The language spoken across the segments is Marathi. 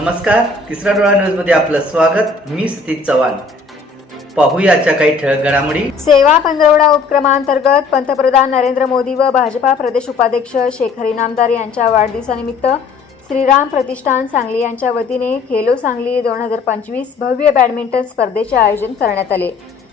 नमस्कार तिसरा डोळा न्यूजमध्ये आपलं स्वागत. मी सतीश चव्हाण. पाहूयाच्या काही ठळक घडामोडी. सेवा पंधरवडा उपक्रमांतर्गत पंतप्रधान नरेंद्र मोदी व भाजपा प्रदेश उपाध्यक्ष शेखर इनामदार यांच्या वाढदिवसानिमित्त श्रीराम प्रतिष्ठान सांगली यांच्या वतीने खेलो सांगली दोन हजार पंचवीस भव्य बॅडमिंटन स्पर्धेचे आयोजन करण्यात आले.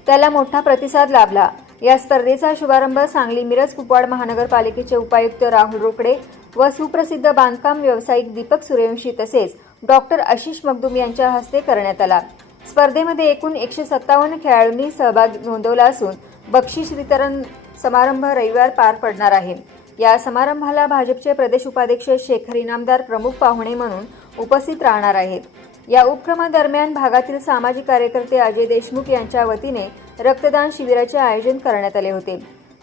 त्याला मोठा प्रतिसाद लाभला. या स्पर्धेचा शुभारंभ सांगली मिरज कुपवाड महानगरपालिकेचे उपायुक्त राहुल रोकडे व सुप्रसिद्ध बांधकाम व्यावसायिक दीपक सूर्यवंशी तसेच डॉक्टर आशिष मगदूम यांच्या हस्ते करण्यात आला. स्पर्धेमध्ये एकूण एकशे सत्तावन्न खेळाडूंनी सहभाग नोंदवला असून बक्षीस वितरण समारंभ रविवार पार पडणार आहे. या समारंभाला भाजपचे प्रदेश उपाध्यक्ष शेखर इनामदार प्रमुख पाहुणे म्हणून उपस्थित राहणार आहेत. या उपक्रमादरम्यान भागातील सामाजिक कार्यकर्ते अजय देशमुख यांच्या वतीने रक्तदान शिबिराचे आयोजन करण्यात आले होते.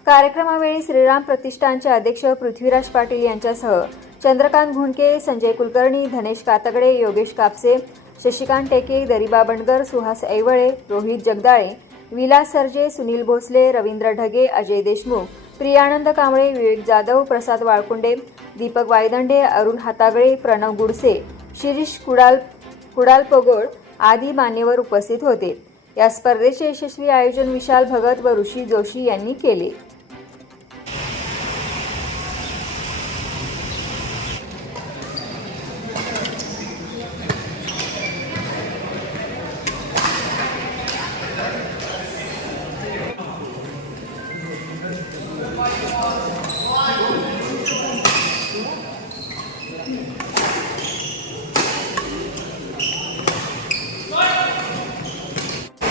कार्यक्रमावेळी श्रीराम प्रतिष्ठानचे अध्यक्ष पृथ्वीराज पाटील यांच्यासह चंद्रकांत घुणके संजय कुलकर्णी धनेश कातगडे योगेश कापसे शशिकांत टेके दरिबा बंडगर सुहास ऐवळे रोहित जगदाळे विलास सरजे सुनील भोसले रवींद्र ढगे अजय देशमुख प्रियानंद कांबळे विवेक जाधव प्रसाद वाळकुंडे दीपक वायदंडे अरुण हातागळे प्रणव गुडसे शिरीष कुडाल कुडाल पगोळ आदी मान्यवर उपस्थित होते. या स्पर्धेचे यशस्वी आयोजन विशाल भगत व ऋषी जोशी यांनी केले.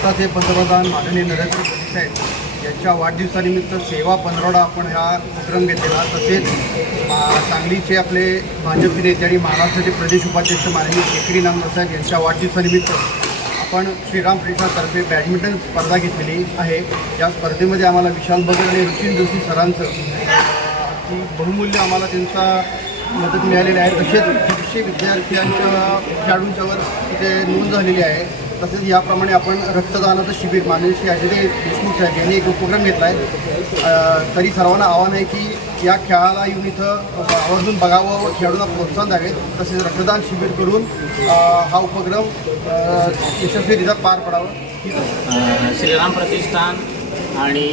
भारताचे पंतप्रधान माननीय नरेंद्र मोदी साहेब यांच्या वाढदिवसानिमित्त सेवा पंधरवडा आपण हा उपक्रम घेतलेला तसेच सांगलीचे आपले भाजपचे नेते आणि महाराष्ट्राचे प्रदेश उपाध्यक्ष माननीय शेखरी नामदार साहेब यांच्या वाढदिवसानिमित्त आपण श्रीराम कृष्णातर्फे बॅडमिंटन स्पर्धा घेतलेली आहे. या स्पर्धेमध्ये आम्हाला विशाल बगल आणि रुचिन जोशी सरांचं बहुमूल्य आम्हाला त्यांचा मदत मिळालेली आहे. तसेच दीडशे विद्यार्थ्यांच्या खेळाडूंच्यावर तिथे नोंद झालेली आहे. तसेच याप्रमाणे आपण रक्तदानाचं शिबिर माननीय श्री अजय देशमुख साहेब यांनी एक उपक्रम घेतला आहे. तरी सर्वांना आव्हान आहे की या खेळाला येऊन इथं आवर्जून बघावं व खेळाडूंना प्रोत्साहन द्यावे. तसेच रक्तदान शिबिर करून हा उपक्रम यशस्वीरित्या पार पडावा. श्रीराम प्रतिष्ठान आणि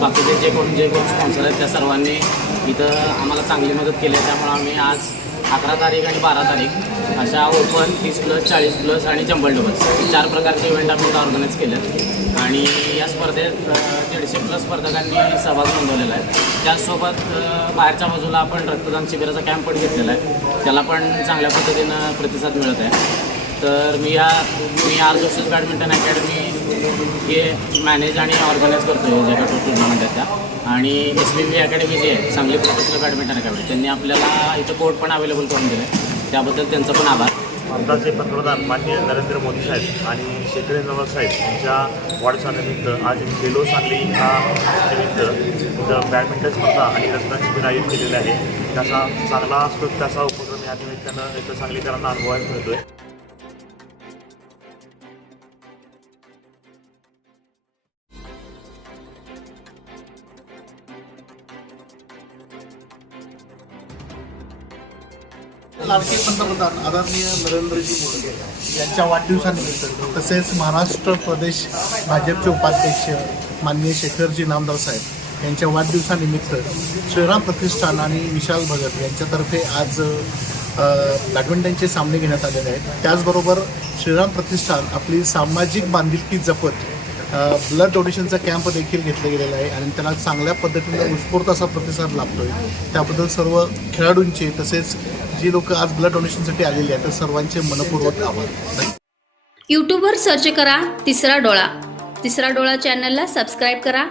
बाकीचे जे कोण जे कोण स्पॉन्सर आहेत त्या सर्वांनी इथं आम्हाला चांगली मदत केली आहे. त्यामुळे आम्ही आज अकरा तारीख आणि बारा तारीख अशा ओपन तीस प्लस चाळीस प्लस आणि जंबल डबल्स. चार प्रकारचे इव्हेंट आम्ही ऑर्गनाईज केलेत. आणि या स्पर्धेत दीडशे प्लस स्पर्धकांनी सहभाग नोंदवलेला आहे. त्याचसोबत बाहेरच्या बाजूला आपण रक्तदान शिबिराचा कॅम्प पण घेतलेला आहे. त्याला पण चांगल्या पद्धतीनं प्रतिसाद मिळत आहे. तर मी या मी आर जोशीस बॅडमिंटन अकॅडमी हे मॅनेज आणि ऑर्गनाईज करतो आहे ज्या टुर्नामेंट आहेत त्या आणि एस बी बी अकॅडमी जी आहे सांगली प्रोफेशनल बॅडमिंटन अकॅडमी त्यांनी आपल्याला इथं कोर्ट पण अवेलेबल करून दिले त्याबद्दल त्यांचा पण आभार. भारताचे पंतप्रधान माननीय नरेंद्र मोदी साहेब आणि शेखरी नवाब साहेब यांच्या वाढदिवसानिमित्त आज खेलो सांगली हा निमित्त इथं बॅडमिंटन स्पर्धा आणि रक्तदान शिबिर आयोजित केलेलं आहे. त्याचा चांगला असतो त्याचा उपक्रम या निमित्तानं इथं सांगलीकरांना अनुभवायला मिळतो आहे लाडके पंतप्रधान आदरणीय नरेंद्रजी मोदी यांच्या वाढदिवसानिमित्त तसेच महाराष्ट्र प्रदेश भाजपचे उपाध्यक्ष माननीय शेखरजी नामदार साहेब यांच्या वाढदिवसानिमित्त श्रीराम प्रतिष्ठान आणि विशाल भगत यांच्यातर्फे आज बॅडमिंटनचे सामने घेण्यात आलेले आहेत. त्याचबरोबर श्रीराम प्रतिष्ठान आपली सामाजिक बांधिलकी जपत ब्लड डोनेशनचा कॅम्प देखील घेतला गेलेला आहे आणि त्याला चांगल्या पद्धतीनं उत्स्फूर्त असा प्रतिसाद लाभतोय. त्याबद्दल सर्व खेळाडूंचे तसेच जी लोक आज ब्लड डोनेशनसाठी आलेली आहेत त्या सर्वांचे मनपूर्वक आभार. यूट्यूबवर सर्च करा तिसरा डोळा. तिसरा डोळा चॅनलला सबस्क्राईब करा.